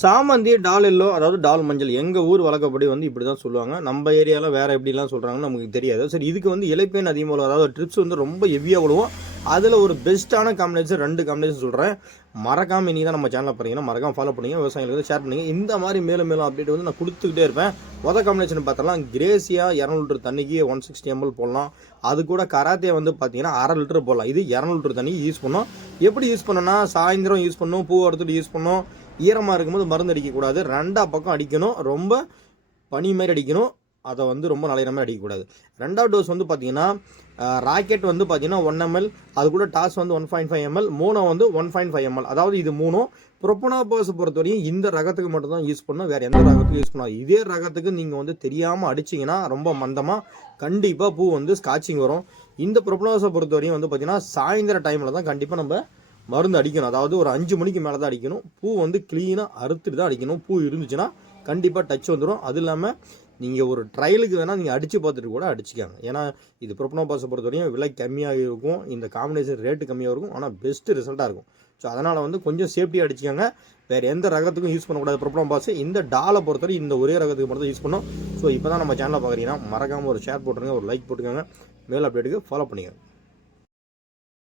சாமந்தி டால் எல்லோ அதாவது டால் மஞ்சள் எங்கள் ஊர் வழக்கப்படி வந்து இப்படி தான் சொல்லுவாங்க. நம்ம ஏரியாவில் வேறு எப்படிலாம் சொல்கிறாங்கன்னு நமக்கு தெரியாது. சரி இதுக்கு வந்து இலைப்பேன் அதிகமாக வரும் அதாவது ட்ரிப்ஸ் வந்து ரொம்ப ஹெவியாக விழுவும். அதில் ஒரு பெஸ்ட்டான காம்பினேஷன் ரெண்டு காம்பினேஷன் சொல்கிறேன் மறக்காம இனி தான் நம்ம சேனலில் பார்த்தீங்கன்னா மறக்காம ஃபாலோ பண்ணுங்கள் விவசாயிகளுக்கு வந்து ஷேர் பண்ணுங்கள் இந்த மாதிரி மேலும் மேலும் அப்டேட் வந்து நான் கொடுத்துக்கிட்டே இருப்பேன். மொதல் காம்பினேஷன் பார்த்தலாம் கிரேசியா இரநூறு லிட்டர் தண்ணிக்கு ஒன் சிக்ஸ்டி எம்எல் போடலாம். அது கூட கராத்தே வந்து பார்த்தீங்கன்னா அரை லிட்டர் போடலாம். இது இரநூறு லிட்டர் தண்ணி யூஸ் பண்ணோம். எப்படி யூஸ் பண்ணோம்னா சாயந்தரம் யூஸ் பண்ணணும் பூ எடுத்துட்டு யூஸ் பண்ணும் ஈரமாக இருக்கும்போது மருந்து அடிக்கக்கூடாது ரெண்டா பக்கம் அடிக்கணும். ரொம்ப பனி மாதிரி அடிக்கணும். அதை வந்து ரொம்ப நாளைய மாதிரி அடிக்கக்கூடாது ரெண்டாவது டோஸ் வந்து பார்த்தீங்கன்னா ராக்கெட் வந்து பார்த்தீங்கன்னா ஒன் எம்எல் அது கூட டாஸ் வந்து ஒன் பாயிண்ட் ஃபைவ் எம்எல் மூணோ வந்து ஒன் பாயிண்ட் ஃபைவ் எம்எல் அதாவது இது மூணும் ப்ரொப்பனாபோஸ் பொறுத்தவரையும் இந்த ரகத்துக்கு மட்டும் தான் யூஸ் பண்ணணும். வேறு எந்த ரகத்துக்கும் யூஸ் பண்ணாது இதே ரகத்துக்கு நீங்கள் வந்து தெரியாமல் அடிச்சிங்கன்னா ரொம்ப மந்தமாக கண்டிப்பாக பூ வந்து ஸ்காட்சிங் வரும். இந்த ப்ரொப்பனாபோஸை பொறுத்தவரையும் வந்து பார்த்தீங்கன்னா சாயந்தர டைமில் தான் கண்டிப்பாக நம்ம மருந்து அடிக்கணும். அதாவது ஒரு அஞ்சு மணிக்கு மேலே தான் அடிக்கணும். பூ வந்து க்ளீனாக அறுத்துட்டு தான் அடிக்கணும். பூ இருந்துச்சுன்னா கண்டிப்பாக டச் வந்துடும் அது இல்லாமல் நீங்கள் ஒரு ட்ரையலுக்கு வேணால் நீங்கள் அடித்து பார்த்துட்டு கூட அடிச்சிக்காங்க. ஏன்னா இது ப்ரொப்பனோபாஸை பொறுத்தவரையும் விலை கம்மியாக இருக்கும். இந்த காம்பினேஷன் ரேட்டு கம்மியாக இருக்கும். ஆனால் பெஸ்ட்டு ரிசல்ட்டாக இருக்கும். ஸோ அதனால் வந்து கொஞ்சம் சேஃப்டியாக அடிச்சிக்காங்க. வேறு எந்த ரகத்துக்கும் யூஸ் பண்ணக்கூடாது ப்ரொப்பனோபாஸ் இந்த டாலை பொறுத்தவரை இந்த ஒரே ரகத்துக்கு மட்டும் யூஸ் பண்ணோம் ஸோ இப்போ தான் நம்ம சேனலை பார்க்குறீங்கன்னா மறக்காமல் ஒரு ஷேர் போட்டுருங்க. ஒரு லைக் போட்டுக்கோங்க. மேல் அப்டேட்டுக்கு ஃபாலோ பண்ணிக்கோங்க.